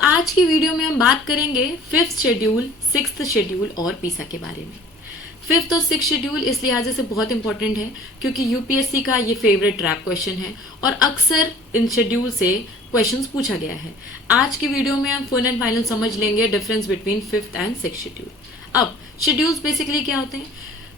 आज की वीडियो में हम बात करेंगे फिफ्थ शेड्यूल, सिक्स्थ शेड्यूल और पीसा के बारे में। फिफ्थ और सिक्स शेड्यूल इस लिहाजे से बहुत इंपॉर्टेंट है क्योंकि यूपीएससी का ये फेवरेट ट्रैक क्वेश्चन है और अक्सर इन शेड्यूल से क्वेश्चंस पूछा गया है। आज की वीडियो में हम फुल एंड फाइनल समझ लेंगे difference between fifth and six schedule. अब शेड्यूल्स बेसिकली क्या होते हैं?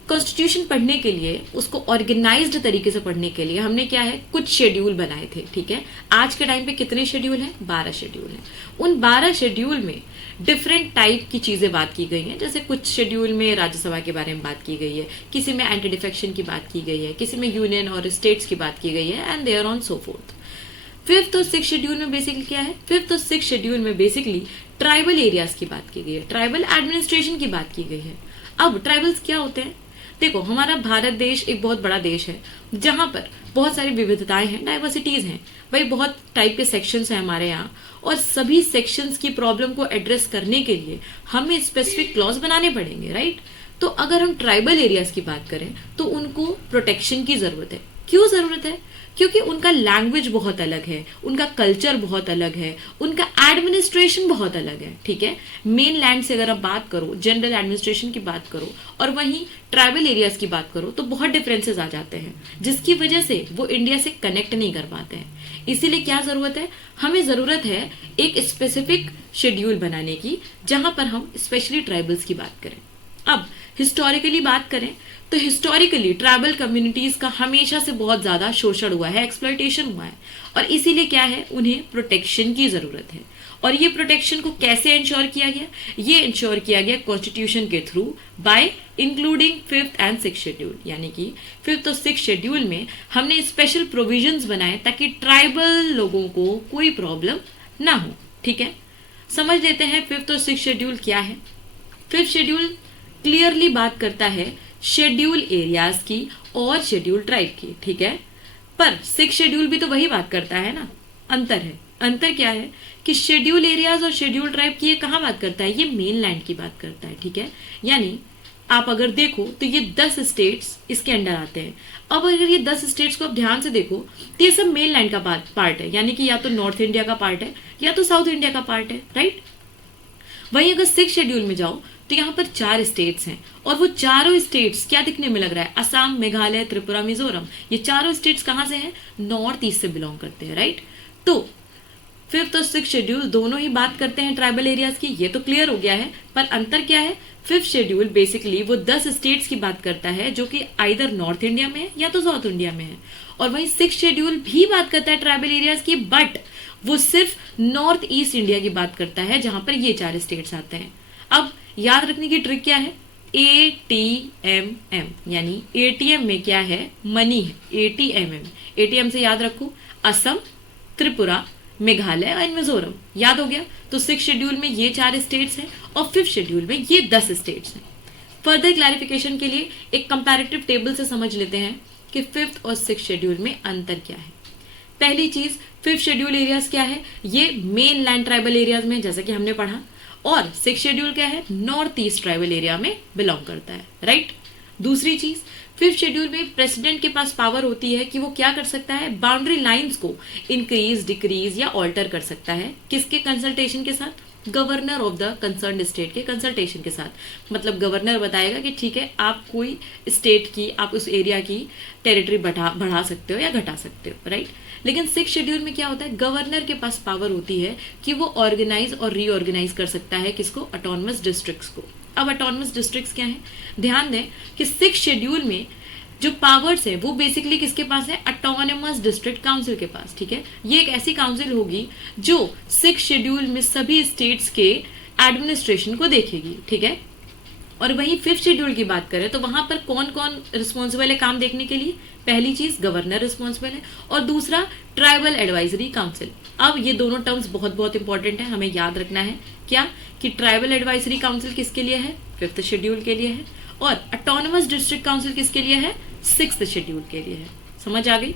कॉन्स्टिट्यूशन पढ़ने के लिए, उसको ऑर्गेनाइज्ड तरीके से पढ़ने के लिए हमने क्या है, कुछ शेड्यूल बनाए थे। ठीक है, आज के टाइम पे कितने शेड्यूल हैं? 12 शेड्यूल हैं। उन 12 शेड्यूल में डिफरेंट टाइप की चीजें बात की गई हैं। जैसे कुछ शेड्यूल में राज्यसभा के बारे में बात की गई है, किसी में एंटी डिफेक्शन की बात की गई है, किसी में यूनियन और स्टेट्स की बात की गई है, and there on so forth. Fifth और सिक्स शेड्यूल में बेसिकली क्या है? फिफ्थ और सिक्स शेड्यूल में बेसिकली ट्राइबल एरियाज की बात की गई है, ट्राइबल एडमिनिस्ट्रेशन की बात की गई है। अब ट्राइबल्स क्या होते हैं? देखो, हमारा भारत देश एक बहुत बड़ा देश है जहां पर बहुत सारी विविधताएं हैं, डाइवर्सिटीज हैं। भाई बहुत टाइप के सेक्शंस हैं हमारे यहाँ, और सभी सेक्शंस की प्रॉब्लम को एड्रेस करने के लिए हमें स्पेसिफिक क्लॉज बनाने पड़ेंगे, राइट? तो अगर हम ट्राइबल एरियाज की बात करें तो उनको प्रोटेक्शन की जरूरत है। क्यों जरूरत है? क्योंकि उनका लैंग्वेज बहुत अलग है, उनका कल्चर बहुत अलग है, उनका एडमिनिस्ट्रेशन बहुत अलग है। ठीक है, मेन लैंड से अगर आप बात करो, जनरल एडमिनिस्ट्रेशन की बात करो और वहीं ट्राइबल एरियाज की बात करो तो बहुत डिफरेंसेस आ जाते हैं, जिसकी वजह से वो इंडिया से कनेक्ट नहीं कर पाते हैं। इसीलिए क्या जरूरत है? हमें जरूरत है एक स्पेसिफिक शेड्यूल बनाने की जहां पर हम स्पेशली ट्राइबल्स की बात करें। अब हिस्टोरिकली बात करें तो हिस्टोरिकली ट्राइबल कम्युनिटीज का हमेशा से बहुत ज्यादा शोषण हुआ है, एक्सप्लॉयटेशन हुआ है, और इसीलिए क्या है, उन्हें प्रोटेक्शन की जरूरत है। और ये प्रोटेक्शन को कैसे इंश्योर किया गया? ये इंश्योर किया गया कॉन्स्टिट्यूशन के through bye including fifth and six schedule. यानी कि फिफ्थ और सिक्स शेड्यूल में हमने स्पेशल प्रोविजंस बनाए ताकि ट्राइबल लोगों को कोई प्रॉब्लम ना हो। ठीक है, समझ लेते हैं फिफ्थ और सिक्स शेड्यूल क्या है। फिफ्थ शेड्यूल क्लियरली बात करता है शेड्यूल एरियाज की और शेड्यूल ट्राइब की। ठीक है, पर सिक्स शेड्यूल भी तो वही बात करता है ना। अंतर है। अंतर क्या है कि शेड्यूल एरियाज और शेड्यूल ट्राइब की ये कहाँ बात करता है? ये मेन लैंड की बात करता है। ठीक है, यानी आप अगर देखो तो ये 10 स्टेट्स इसके अंडर आते हैं। अब अगर ये 10 स्टेट्स को आप ध्यान से देखो तो ये सब मेन लैंड का पार्ट है, यानी कि या तो नॉर्थ इंडिया का पार्ट है या तो साउथ इंडिया का पार्ट है, राइट? वहीं अगर सिक्स शेड्यूल में जाओ तो यहाँ पर 4 स्टेट्स हैं, और वो चारों स्टेट्स क्या दिखने में लग रहा है? असम, मेघालय, त्रिपुरा, मिजोरम। ये चारों स्टेट्स कहाँ से हैं? नॉर्थ ईस्ट से बिलोंग करते हैं, राइट? तो फिफ्थ और सिक्स शेड्यूल दोनों ही बात करते हैं ट्राइबल एरियाज की, ये तो क्लियर हो गया है। पर अंतर क्या है? फिफ्थ शेड्यूल बेसिकली वो 10 स्टेट्स की बात करता है जो कि आइदर नॉर्थ इंडिया में है या तो साउथ इंडिया में है, और वहीं सिक्स शेड्यूल भी बात करता है ट्राइबल एरियाज की, बट वो सिर्फ नॉर्थ ईस्ट इंडिया की बात करता है जहां पर ये 4 स्टेट्स आते हैं। अब याद रखने की ट्रिक क्या है? ATMM, यानी ATM में क्या है? मनी है। ATMM, ATM से याद रखो असम, त्रिपुरा, मेघालय और मिजोरम। याद हो गया? तो सिक्स शेड्यूल में ये 4 स्टेट्स हैं और फिफ्थ शेड्यूल में ये 10 स्टेट्स हैं। फर्दर क्लैरिफिकेशन के लिए एक कंपैरेटिव टेबल से समझ लेते हैं कि फिफ्थ और सिक्स शेड्यूल में अंतर क्या है। पहली चीज, फिफ्थ शेड्यूल एरियाज क्या है? ये मेन लैंड ट्राइबल एरियाज में, जैसा कि हमने पढ़ा, और सिक्स शेड्यूल क्या है? नॉर्थ ईस्ट ट्राइबल एरिया में बिलोंग करता है, राइट? दूसरी चीज, फिफ्थ शेड्यूल में प्रेसिडेंट के पास पावर होती है कि वो क्या कर सकता है? बाउंड्री लाइंस को इंक्रीज, डिक्रीज या ऑल्टर कर सकता है। किसके कंसल्टेशन के साथ? Governor of the concern state के कंसल्टेशन के साथ। मतलब गवर्नर बताएगा कि ठीक है, आप कोई स्टेट की, आप उस एरिया की टेरिटरी बढ़ा सकते हो या घटा सकते हो, राइट? लेकिन सिक्स शेड्यूल में क्या होता है? गवर्नर के पास पावर होती है कि वो ऑर्गेनाइज और रीऑर्गेनाइज कर सकता है किसको? ऑटोनमस डिस्ट्रिक्ट्स को। अब ऑटोनमस डिस्ट्रिक्ट्स क्या है? ध्यान दें कि सिक्स शेड्यूल में जो पावर्स है वो बेसिकली किसके पास है? ऑटोनमस डिस्ट्रिक्ट काउंसिल के पास। ठीक है, ये एक ऐसी काउंसिल होगी जो सिक्स शेड्यूल में सभी स्टेट्स के एडमिनिस्ट्रेशन को देखेगी। ठीक है, और वहीं फिफ्थ शेड्यूल की बात करें तो वहां पर कौन कौन रिस्पॉन्सिबल है काम देखने के लिए? पहली चीज, गवर्नर रिस्पॉन्सिबल है, और दूसरा ट्राइबल एडवाइजरी काउंसिल। अब ये दोनों टर्म्स बहुत बहुत इंपॉर्टेंट है, हमें याद रखना है क्या कि ट्राइबल एडवाइजरी काउंसिल किसके लिए है? फिफ्थ शेड्यूल के लिए है, और ऑटोनमस डिस्ट्रिक्ट काउंसिल किसके लिए है? सिक्स्थ शेड्यूल के लिए है। समझ आ गई?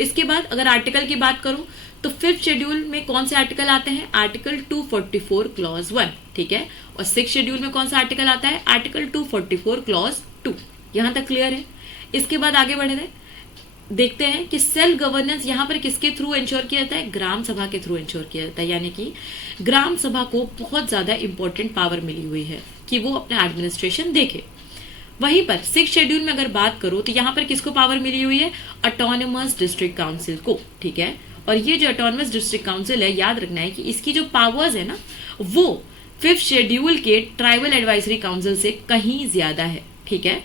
इसके बाद अगर आर्टिकल की बात करूं तो फिफ्थ शेड्यूल में कौन से आर्टिकल आते हैं? Article 244 clause 1। ठीक है, और सिक्स शेड्यूल में कौन सा आर्टिकल आता है? Article 244 clause 2। यहां तक क्लियर है? इसके बाद आगे बढ़े थे देखते हैं कि सेल्फ गवर्नेंस यहाँ पर किसके थ्रू इंश्योर किया जाता है, ग्राम सभा के थ्रू इंश्योर किया जाता है। यानी कि ग्राम सभा को बहुत ज्यादा इंपॉर्टेंट पावर मिली हुई है कि वो अपना एडमिनिस्ट्रेशन देखे। वहीं पर 6 शेड्यूल में अगर बात करो तो यहाँ पर किसको पावर मिली हुई है, ऑटोनोमस डिस्ट्रिक्ट काउंसिल को, ठीक है। और ये जो ऑटोनोमस डिस्ट्रिक्ट काउंसिल है, याद रखना है कि इसकी जो पावर्स है ना, वो 5th शेड्यूल के ट्राइबल एडवाइजरी काउंसिल से कहीं ज्यादा है, ठीक है।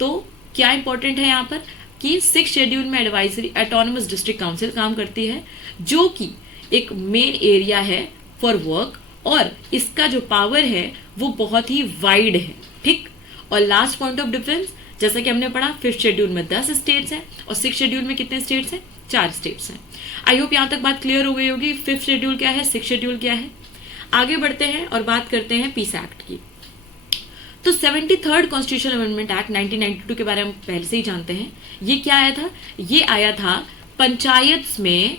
तो क्या इंपॉर्टेंट है यहाँ पर कि 6 शेड्यूल में एडवाइजरी ऑटोनोमस डिस्ट्रिक्ट काउंसिल काम करती है, जो कि एक मेन एरिया है फॉर वर्क, और इसका जो पावर है वो बहुत ही वाइड है, ठीक। और लास्ट पॉइंट ऑफ डिफरेंस, जैसा कि हमने पढ़ा, 5th शेड्यूल में 10 स्टेट्स हैं और 6 शेड्यूल में कितने स्टेट्स हैं, 4 स्टेट्स हैं। आई होप यहाँ तक बात क्लियर हो गई होगी। 5th शेड्यूल क्या है, 6th शेड्यूल क्या है। आगे बढ़ते हैं और बात करते हैं पीस एक्ट की। तो 73rd कॉन्स्टिट्यूशन अमेंडमेंट एक्ट 1992 के बारे में पहले से ही जानते हैं। ये क्या आया था, ये आया था पंचायत में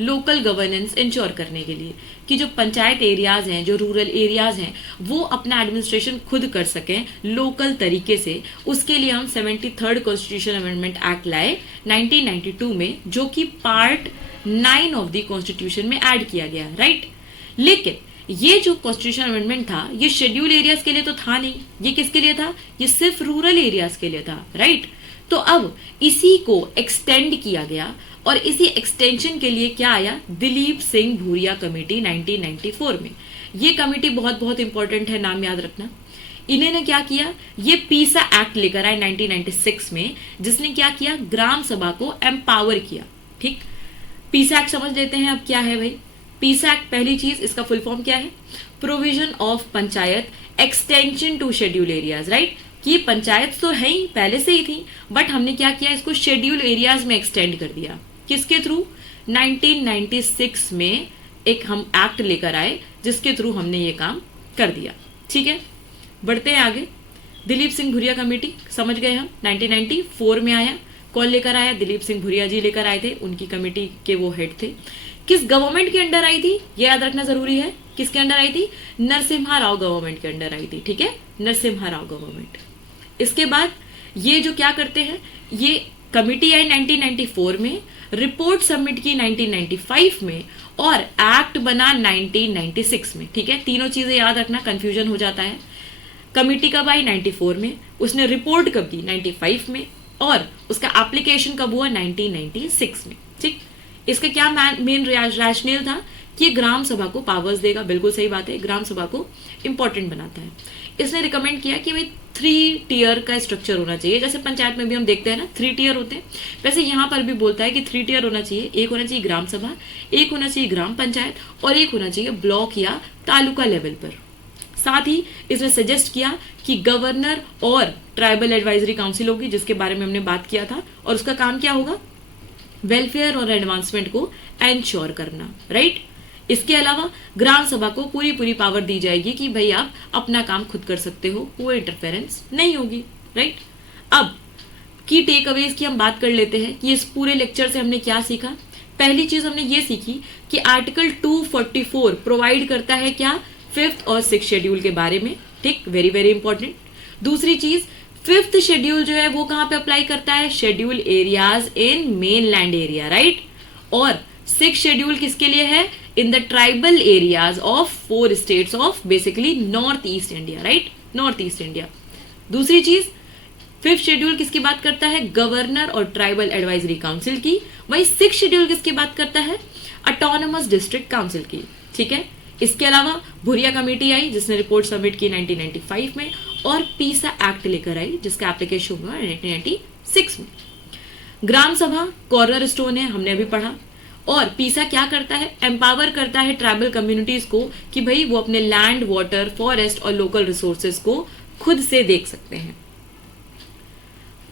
लोकल गवर्नेंस इंश्योर करने के लिए कि जो पंचायत एरियाज हैं, जो रूरल एरियाज हैं, वो अपना एडमिनिस्ट्रेशन खुद कर सकें लोकल तरीके से। उसके लिए हम 73rd कॉन्स्टिट्यूशन अमेंडमेंट एक्ट लाए 1992 में, जो कि पार्ट 9 ऑफ द कॉन्स्टिट्यूशन में ऐड किया गया, राइट। लेकिन ये जो कॉन्स्टिट्यूशन अमेंडमेंट था, ये शेड्यूल एरियाज के लिए तो था नहीं, ये किसके लिए था, ये सिर्फ रूरल एरियाज के लिए था, राइट। तो अब इसी को एक्सटेंड किया गया और इसी एक्सटेंशन के लिए क्या आया, दिलीप सिंह भूरिया कमेटी 1994 में। ये कमेटी बहुत बहुत इंपॉर्टेंट है, नाम याद रखना। इन्होंने क्या किया, ये पीसा एक्ट लेकर आए 1996 में, जिसने क्या किया, ग्राम सभा को एम्पावर किया, ठीक। पीसा एक्ट समझ लेते हैं अब क्या है भाई। पीसा एक्ट, पहली चीज, इसका फुल फॉर्म क्या है, provision of panchayat extension to schedule areas, right. कि पंचायत तो है ही, पहले से ही थी, बट हमने क्या किया, इसको शेड्यूल एरियाज में एक्सटेंड कर दिया। किसके थ्रू, 1996 में एक हम एक्ट लेकर आए, जिसके थ्रू हमने ये काम कर दिया, ठीक है। बढ़ते हैं आगे। दिलीप सिंह भूरिया कमेटी समझ गए हम, 1994 में आया। कौन लेकर आया, दिलीप सिंह भूरिया जी लेकर आए थे, उनकी कमेटी के वो हेड थे। किस गवर्नमेंट के अंडर आई थी, ये याद रखना जरूरी है। किसके अंडर आई थी, नरसिम्हा राव गवर्नमेंट के अंडर आई थी, ठीक है, नरसिम्हा राव गवर्नमेंट। इसके बाद ये जो क्या करते हैं, ये कमिटी आई 1994 में, रिपोर्ट सबमिट की 1995 में, और एक्ट बना 1996 में, ठीक है। तीनों चीजें याद रखना, कंफ्यूजन हो जाता है। कमिटी कब आई, 94 में, उसने रिपोर्ट कब दी, 95 में, और उसका एप्लीकेशन कब हुआ, 1996 में, ठीक। इसका क्या मेन रैशनेल था कि ग्राम सभा को पावर्स देगा, बिल्कुल सही बात है, ग्राम सभा को इंपॉर्टेंट बनाता है। इसने रिकमेंड किया कि भाई 3 टियर का स्ट्रक्चर होना चाहिए, जैसे पंचायत में भी हम देखते हैं ना 3 टियर होते हैं, वैसे यहाँ पर भी बोलता है कि 3 टियर होना चाहिए। एक होना चाहिए ग्राम सभा, एक होना चाहिए ग्राम पंचायत, और एक होना चाहिए ब्लॉक या तालुका लेवल पर। साथ ही इसने सजेस्ट किया कि गवर्नर और ट्राइबल एडवाइजरी काउंसिल होगी, जिसके बारे में हमने बात किया था, और उसका काम क्या होगा, वेलफेयर और एडवांसमेंट को एंश्योर करना, राइट। इसके अलावा ग्राम सभा को पूरी पूरी पावर दी जाएगी कि भाई आप अपना काम खुद कर सकते हो, कोई इंटरफेरेंस नहीं होगी, राइट। अब की टेक अवेज की हम बात कर लेते हैं कि इस पूरे लेक्चर से हमने क्या सीखा। पहली चीज हमने ये सीखी कि आर्टिकल 244 प्रोवाइड करता है क्या, 5th और 6th शेड्यूल के बारे में, ठीक, वेरी वेरी इंपॉर्टेंट। दूसरी चीज, 5th शेड्यूल जो है वो कहां पे अप्लाई करता है, schedule areas in main land area, right. और 6th शेड्यूल किसके लिए है, in the tribal areas of 4 states of basically north east India, right, north east India. दूसरी चीज, 5th शेड्यूल किसकी बात करता है, गवर्नर और ट्राइबल एडवाइजरी काउंसिल की। वही 6th शेड्यूल किसकी बात करता है, ऑटोनोमस डिस्ट्रिक्ट काउंसिल की, ठीक है। इसके अलावा भूरिया कमेटी आई, जिसने रिपोर्ट सबमिट की 1995 में, और पीसा एक्ट लेकर आई, जिसका एप्लीकेशन हुआ 1996 में। ग्राम सभा कॉर्नर स्टोन है, हमने अभी पढ़ा। और पीसा क्या करता है, एम्पावर करता है ट्राइबल कम्युनिटीज को कि भाई वो अपने लैंड, वाटर, फॉरेस्ट और लोकल रिसोर्सेज को खुद से देख सकते हैं।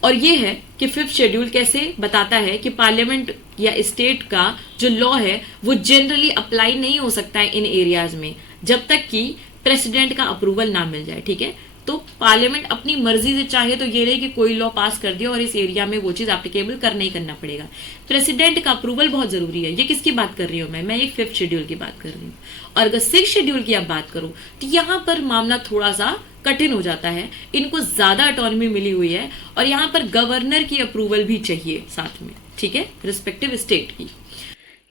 और ये है कि 5th शेड्यूल कैसे बताता है कि पार्लियामेंट या स्टेट का जो लॉ है वो जनरली अप्लाई नहीं हो सकता है इन एरियाज में, जब तक कि प्रेसिडेंट का अप्रूवल ना मिल जाए, ठीक है। तो पार्लियामेंट अपनी मर्जी से चाहे तो ये नहीं कि कोई लॉ पास कर दिया और इस एरिया में वो चीज एप्लीकेबल करना ही करना पड़ेगा। प्रेसिडेंट का अप्रूवल बहुत जरूरी है। ये किसकी बात कर रही हूँ मैं एक 5th शेड्यूल की बात कर रही हूँ। और अगर 6th शेड्यूल की आप बात करूं तो यहाँ पर मामला थोड़ा सा कठिन हो जाता है, इनको ज्यादा ऑटोनॉमी मिली हुई है और यहाँ पर गवर्नर की अप्रूवल भी चाहिए साथ में, ठीक है, रिस्पेक्टिव स्टेट की।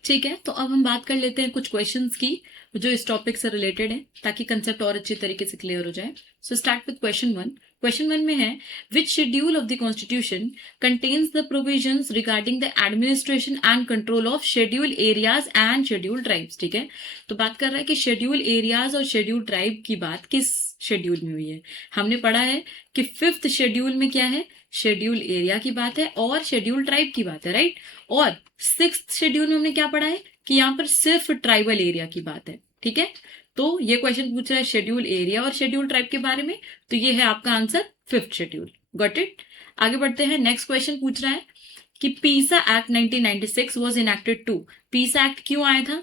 ठीक है, तो अब हम बात कर लेते हैं कुछ क्वेश्चंस की जो इस टॉपिक से रिलेटेड है, ताकि कंसेप्ट और अच्छी तरीके से क्लियर हो जाए। So start with question 1। Question 1 में है, which schedule of the constitution contains the provisions regarding the administration and control of schedule areas and schedule tribes. ठीक है, तो बात कर रहा है कि शेड्यूल एरियाज और शेड्यूल ट्राइब की बात किस शेड्यूल में हुई है। हमने पढ़ा है कि 5th शेड्यूल में क्या है, शेड्यूल एरिया की बात है और शेड्यूल ट्राइब की बात है, राइट। और 6th शेड्यूल में हमने क्या पढ़ा है कि यहाँ पर सिर्फ ट्राइबल एरिया की बात है। ठीक है, तो ये क्वेश्चन पूछ रहा है शेड्यूल एरिया और शेड्यूल ट्राइब के बारे में, तो ये है आपका answer 5th schedule. Got it. आगे बढ़ते हैं, नेक्स्ट क्वेश्चन पूछ रहा है कि पीसा एक्ट 1996 वाज इनैक्टेड टू। पीसा एक्ट क्यों आया था?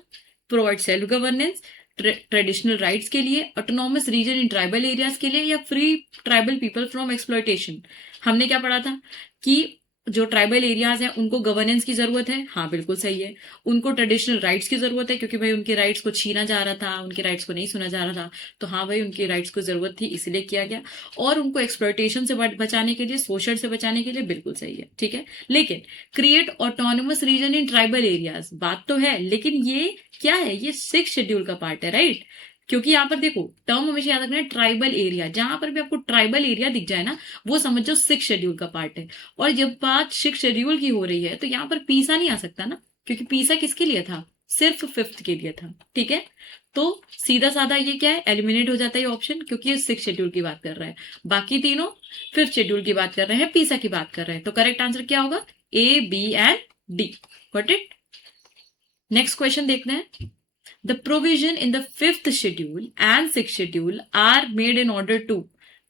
Provide self governance, traditional rights के लिए, autonomous region in tribal areas के लिए, या free tribal people from exploitation. हमने क्या पढ़ा था कि जो ट्राइबल एरियाज हैं उनको गवर्नेंस की जरूरत है, हाँ बिल्कुल सही है। उनको ट्रेडिशनल राइट्स की जरूरत है क्योंकि भाई उनके राइट्स को छीना जा रहा था, उनके राइट्स को नहीं सुना जा रहा था, तो हाँ भाई उनके राइट्स को जरूरत थी इसलिए किया गया। और उनको एक्सप्लॉयटेशन से बचाने के लिए, शोषण से बचाने के लिए, बिल्कुल सही है। ठीक है, लेकिन create autonomous region in tribal areas, बात तो है, लेकिन ये क्या है, ये 6th शेड्यूल का पार्ट है, राइट। क्योंकि यहाँ पर देखो टर्म हमेशा याद रखना है, ट्राइबल एरिया, जहां पर भी आपको ट्राइबल एरिया दिख जाए ना, वो समझो 6th शेड्यूल का पार्ट है। और जब बात 6th शेड्यूल की हो रही है तो यहाँ पर पीसा नहीं आ सकता ना, क्योंकि पीसा किसके लिए था, सिर्फ 5th के लिए था। ठीक है, तो सीधा साधा ये क्या है, एलिमिनेट हो जाता है ये ऑप्शन, क्योंकि ये 6th शेड्यूल की बात कर रहा है। बाकी तीनों 5th शेड्यूल की बात कर रहे हैं, पीसा की बात कर रहे हैं, तो करेक्ट आंसर क्या होगा, A, B and D. Got it. Next question देखते हैं। The provision in the 5th schedule and 6th schedule are made in order to।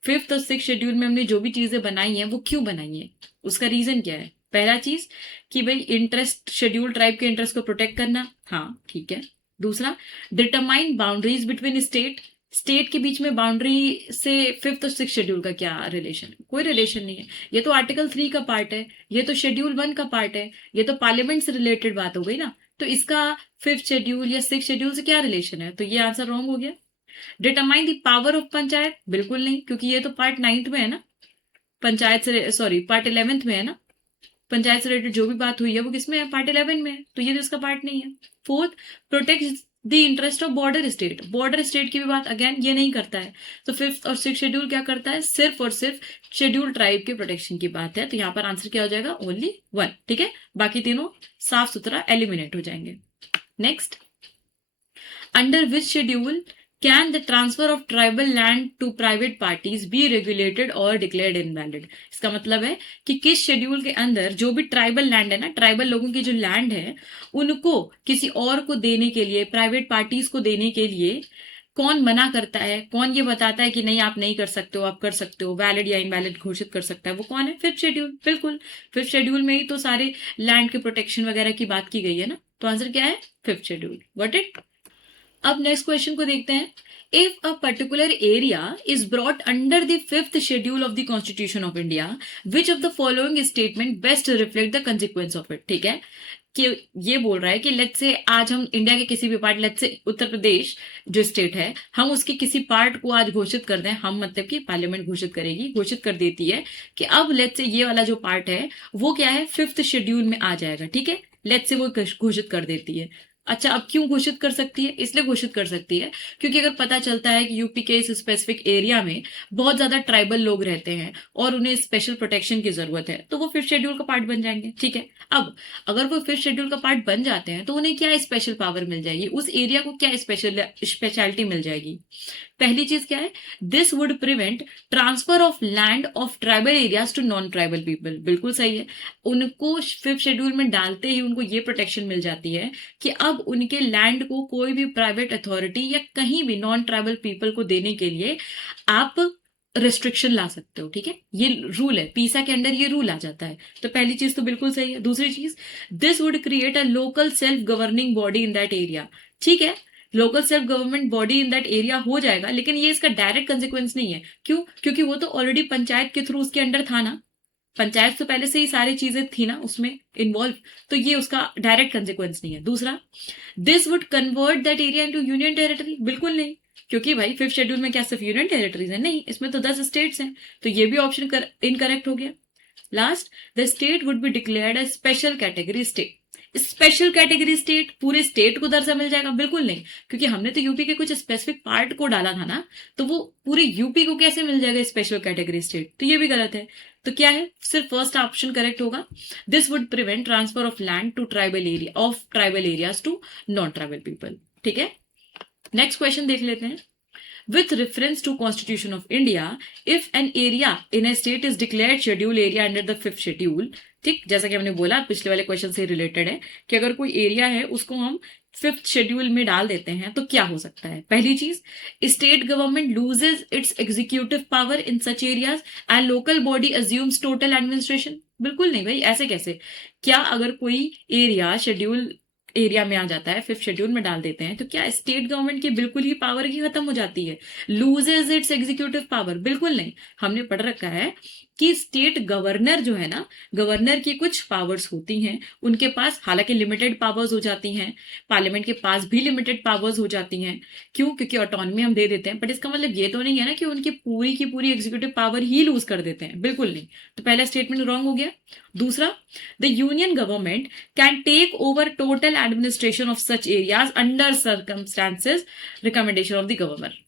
5th और 6th schedule में हमने जो भी चीजें बनाई हैं वो क्यों बनाई हैं, उसका रीजन क्या है। पहला चीज कि भाई इंटरेस्ट, शेड्यूल ट्राइब के इंटरेस्ट को प्रोटेक्ट करना, हाँ ठीक है। दूसरा, determine boundaries between state, state के बीच में बाउंड्री से 5th और 6th शेड्यूल का क्या रिलेशन, कोई रिलेशन नहीं है। ये तो आर्टिकल 3 का पार्ट है, ये तो शेड्यूल 1 का पार्ट है, ये तो पार्लियामेंट से रिलेटेड बात हो गई ना, तो इसका 5th शेड्यूल या 6th शेड्यूल से क्या रिलेशन है, तो ये आंसर रॉन्ग हो गया। Determine the power of panchayat, बिल्कुल नहीं, क्योंकि ये तो पार्ट 9th में है ना, पंचायत से, सॉरी पार्ट 11th में है ना, पंचायत से रिलेटेड जो भी बात हुई है वो किसमें है, पार्ट 11 में है, तो ये तो इसका पार्ट नहीं है। Fourth, protect the interest of border state, border state की भी बात अगेन ये नहीं करता है। तो 5th और 6th शेड्यूल क्या करता है, सिर्फ और सिर्फ शेड्यूल ट्राइब के प्रोटेक्शन की बात है, तो यहाँ पर आंसर क्या हो जाएगा, ओनली 1। ठीक है, बाकी तीनों साफ सुथरा एलिमिनेट हो जाएंगे। Next, under which schedule can the transfer of tribal land to private parties be regulated और डिक्लेयर्ड इनवैलिड। इसका मतलब है कि किस शेड्यूल के अंदर जो भी ट्राइबल लैंड है ना, ट्राइबल लोगों की जो लैंड है, उनको किसी और को देने के लिए, प्राइवेट पार्टीज को देने के लिए कौन मना करता है, कौन ये बताता है कि नहीं आप नहीं कर सकते हो, आप कर सकते हो, वैलिड या इनवैलिड घोषित कर सकता है, वो कौन है, 5th शेड्यूल। बिल्कुल, 5th शेड्यूल में ही तो सारे लैंड के प्रोटेक्शन वगैरह की बात की गई है ना, तो आंसर क्या है, 5th शेड्यूल। Got it. अब नेक्स्ट क्वेश्चन को देखते हैं। If a particular area is brought under the 5th schedule of the constitution of India, which of the following statement best reflect the consequence of it. ठीक है, कि ये बोल रहा है कि लेट्स से आज हम इंडिया के किसी भी part, let's say Uttar Pradesh जो स्टेट है, हम उसके किसी पार्ट को आज घोषित कर दें, हम मतलब कि पार्लियामेंट घोषित करेगी, घोषित कर देती है कि अब लेट्स से ये वाला जो पार्ट है वो क्या है, 5th शेड्यूल में आ जाएगा। ठीक है, लेट्स से वो घोषित कर देती है। अच्छा, अब क्यों घोषित कर सकती है, इसलिए घोषित कर सकती है क्योंकि अगर पता चलता है कि यूपी के इस स्पेसिफिक एरिया में बहुत ज्यादा ट्राइबल लोग रहते हैं और उन्हें स्पेशल प्रोटेक्शन की जरूरत है, तो वो 5th शेड्यूल का पार्ट बन जाएंगे। ठीक है, अब अगर वो 5th शेड्यूल का पार्ट बन जाते हैं तो उन्हें क्या स्पेशल पावर मिल जाएगी, उस एरिया को क्या स्पेशलिटी मिल जाएगी। पहली चीज क्या है, this would prevent transfer of land of tribal areas to non tribal people. बिल्कुल सही है, उनको 5th शेड्यूल में डालते ही उनको ये प्रोटेक्शन मिल जाती है कि अब उनके लैंड को कोई भी प्राइवेट अथॉरिटी या कहीं भी नॉन ट्राइबल पीपल को देने के लिए आप रिस्ट्रिक्शन ला सकते हो। ठीक है, ये रूल है, पीसा के अंडर ये रूल आ जाता है, तो पहली चीज तो बिल्कुल सही है। दूसरी चीज, this would create a local self governing body in that area. ठीक है, local self government body in that area हो जाएगा, लेकिन ये इसका डायरेक्ट कंसिक्वेंस नहीं है। क्यों? क्योंकि वो तो ऑलरेडी पंचायत के थ्रू उसके अंडर था ना, पंचायत तो पहले से ही सारी चीजें थी ना उसमें इन्वॉल्व, तो ये उसका डायरेक्ट कंसिक्वेंस नहीं है। दूसरा, this would convert that area into union territory. बिल्कुल नहीं, क्योंकि भाई 5th शेड्यूल में क्या सिर्फ यूनियन टेरिटरीज है? नहीं, इसमें तो 10 स्टेट्स हैं, तो ये भी ऑप्शन इनकरेक्ट हो गया। Last, the state would be declared as special category state. Special category state पूरे स्टेट को दर्जा मिल जाएगा? बिल्कुल नहीं, क्योंकि हमने तो यूपी के कुछ स्पेसिफिक पार्ट को डाला था ना, तो वो पूरे यूपी को कैसे मिल जाएगा स्पेशल कैटेगरी स्टेट? तो ये भी गलत है। तो क्या है? सिर्फ फर्स्ट ऑप्शन करेक्ट होगा। This would prevent transfer of land to tribal area of tribal areas to non tribal people. ठीक है, नेक्स्ट क्वेश्चन देख लेते हैं। With reference to Constitution of India, if an area in a state is declared schedule area under the 5th schedule, ठीक, जैसा कि हमने बोला पिछले वाले क्वेश्चन से रिलेटेड है कि अगर कोई एरिया है उसको हम 5th शेड्यूल में डाल देते हैं तो क्या हो सकता है? पहली चीज, state government loses it's executive power in such areas and local body assumes total administration. बिल्कुल नहीं भाई, ऐसे कैसे? क्या अगर कोई एरिया शेड्यूल एरिया में आ जाता है, 5th शेड्यूल में डाल देते हैं, तो क्या स्टेट गवर्नमेंट की बिल्कुल ही पावर ही खत्म हो जाती है? Loses it's executive power? बिल्कुल नहीं। हमने पढ़ रखा है कि स्टेट गवर्नर जो है ना, गवर्नर की कुछ पावर्स होती हैं उनके पास, हालांकि लिमिटेड पावर्स हो जाती हैं, पार्लियामेंट के पास भी लिमिटेड पावर्स हो जाती हैं। क्यों? क्योंकि ऑटोनॉमी हम दे देते हैं, बट इसका मतलब ये तो नहीं है ना कि उनकी पूरी की पूरी एग्जीक्यूटिव पावर ही लूज कर देते हैं। बिल्कुल नहीं। तो पहला स्टेटमेंट रॉन्ग हो गया। दूसरा, the union government can take over total administration of such areas under circumstances recommendation of the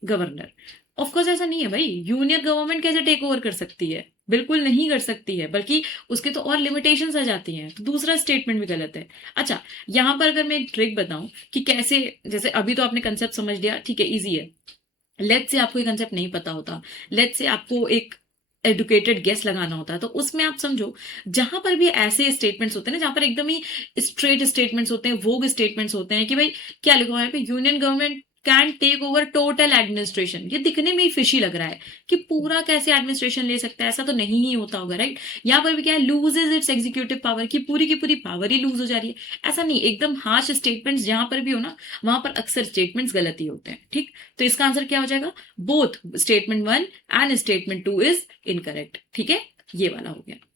governor. Of course ऐसा नहीं है भाई, यूनियन गवर्नमेंट कैसे टेक ओवर कर सकती है? बिल्कुल नहीं कर सकती है, बल्कि उसके तो और लिमिटेशंस आ जाती हैं। तो दूसरा स्टेटमेंट भी गलत है। अच्छा, यहां पर अगर मैं एक ट्रिक बताऊं कि कैसे, जैसे अभी तो आपने कंसेप्ट समझ लिया, ठीक है, इजी है। लेट्स से आपको ये कंसेप्ट नहीं पता होता, लेट्स से आपको एक एडुकेटेड गेस लगाना होता है, तो उसमें आप समझो जहां पर भी ऐसे स्टेटमेंट्स होते हैं ना, जहां पर एकदम ही स्ट्रेट स्टेटमेंट्स होते हैं, वोग स्टेटमेंट्स होते हैं कि भाई क्या लिखा हुआ है पे, union government can take over total administration. ये दिखने में ही फिशी लग रहा है कि पूरा कैसे एडमिनिस्ट्रेशन ले सकता है, ऐसा तो नहीं ही होता होगा, राइट? यहाँ पर भी क्या है, लूजेज इट्स एग्जीक्यूटिव पावर, की पूरी पावर ही लूज हो जा रही है। ऐसा नहीं, एकदम हार्श स्टेटमेंट्स जहां पर भी हो ना, वहां पर अक्सर स्टेटमेंट्स गलत ही होते हैं। ठीक, तो इसका आंसर क्या हो जाएगा? Both statement 1 and statement 2 is incorrect. ठीक है, ये वाला हो गया।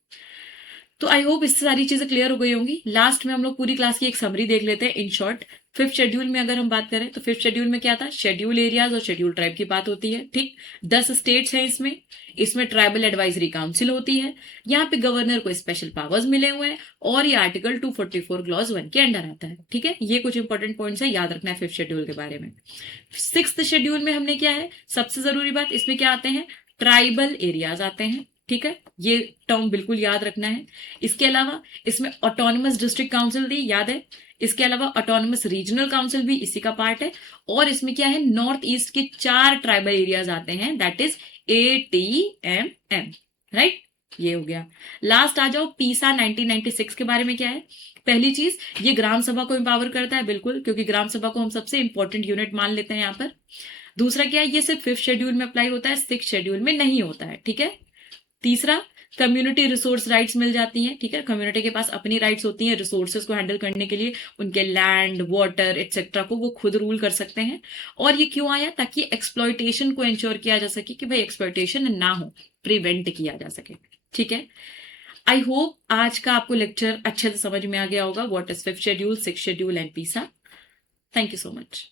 तो आई होप इससे सारी चीजें क्लियर हो गई होंगी। लास्ट में हम लोग पूरी क्लास की एक समरी देख लेते हैं इन शॉर्ट। 5th शेड्यूल में अगर हम बात करें तो 5th शेड्यूल में क्या था? शेड्यूल एरियाज और शेड्यूल ट्राइब की बात होती है। ठीक, 10 स्टेट्स हैं इसमें। इसमें ट्राइबल एडवाइजरी काउंसिल होती है, यहाँ पे गवर्नर को स्पेशल पावर्स मिले हुए हैं, और ये आर्टिकल 244 क्लॉज 1 के अंडर आता है। ठीक है, ये कुछ इंपॉर्टेंट पॉइंट्स है, याद रखना है 5th शेड्यूल के बारे में। 6th शेड्यूल में हमने क्या है, सबसे जरूरी बात, इसमें क्या आते हैं? ट्राइबल एरियाज आते हैं। ठीक है, ये टर्म बिल्कुल याद रखना है। इसके अलावा इसमें ऑटोनमस डिस्ट्रिक्ट काउंसिल दी, याद है? इसके अलावा ऑटोनमस रीजनल काउंसिल भी इसी का पार्ट है। और इसमें क्या है, नॉर्थ ईस्ट के 4 ट्राइबल एरियाज आते हैं, दैट इज ATMM, राइट? ये हो गया। लास्ट आ जाओ, पीसा 1996 के बारे में क्या है? पहली चीज, ये ग्राम सभा को एम्पावर करता है, बिल्कुल, क्योंकि ग्राम सभा को हम सबसे इंपॉर्टेंट यूनिट मान लेते हैं यहाँ पर। दूसरा क्या है, ये सिर्फ 5th शेड्यूल में अप्लाई होता है, 6th शेड्यूल में नहीं होता है। ठीक है। तीसरा, कम्युनिटी रिसोर्स राइट्स मिल जाती हैं। ठीक है, कम्युनिटी के पास अपनी राइट्स होती हैं रिसोर्सेज को हैंडल करने के लिए, उनके लैंड, वाटर एक्सेट्रा को वो खुद रूल कर सकते हैं। और ये क्यों आया? ताकि एक्सप्लॉयटेशन को इंश्योर किया जा सके कि भाई एक्सप्लॉयटेशन ना हो, प्रिवेंट किया जा सके। ठीक है, आई होप आज का आपको लेक्चर अच्छे से समझ में आ गया होगा, what is 5th schedule, 6th schedule and PESA. Thank you so much.